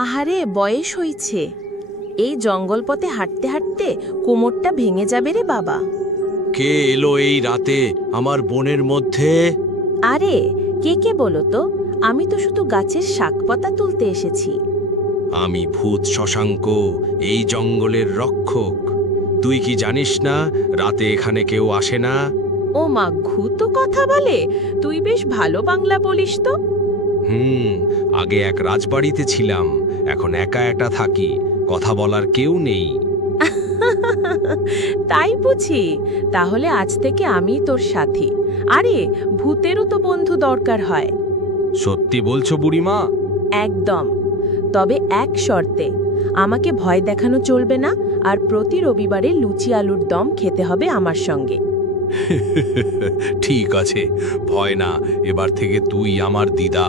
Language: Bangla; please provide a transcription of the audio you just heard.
আহারে, বয়স হইছে। এই জঙ্গল পথে হাঁটতে হাঁটতে কোমরটা ভেঙে যাবে রে বাবা। কে এলো এই রাতে আমার বনের মধ্যে? আরে, কে কে বলো তো? আমি তো শুধু গাছের শাকপাতা তুলতে এসেছি। আমি ভূত শশাঙ্ক, এই জঙ্গলের রক্ষক। তুই কি জানিস না রাতে এখানে কেউ আসে না? ও মা, ঘুতো কথা বলে? তুই বেশ ভালো বাংলা বলিস তো। আগে এক রাজবাড়িতে ছিলাম, এখন একা একা থাকি, কথা বলার কেউ নেই। তাই বুঝি? তাহলে আজ থেকে আমি তোর সাথী। আরে, ভূতেরও তো বন্ধু দরকার হয়। সত্যি বলছো বুড়িমা? একদম। তবে এক শর্তে, আমাকে ভয় দেখানো চলবে না, আর প্রতি রবিবারে লুচি আলুর দম খেতে হবে আমার সঙ্গে। ঠিক আছে, ভয় না, এবার থেকে তুই আমার দিদা।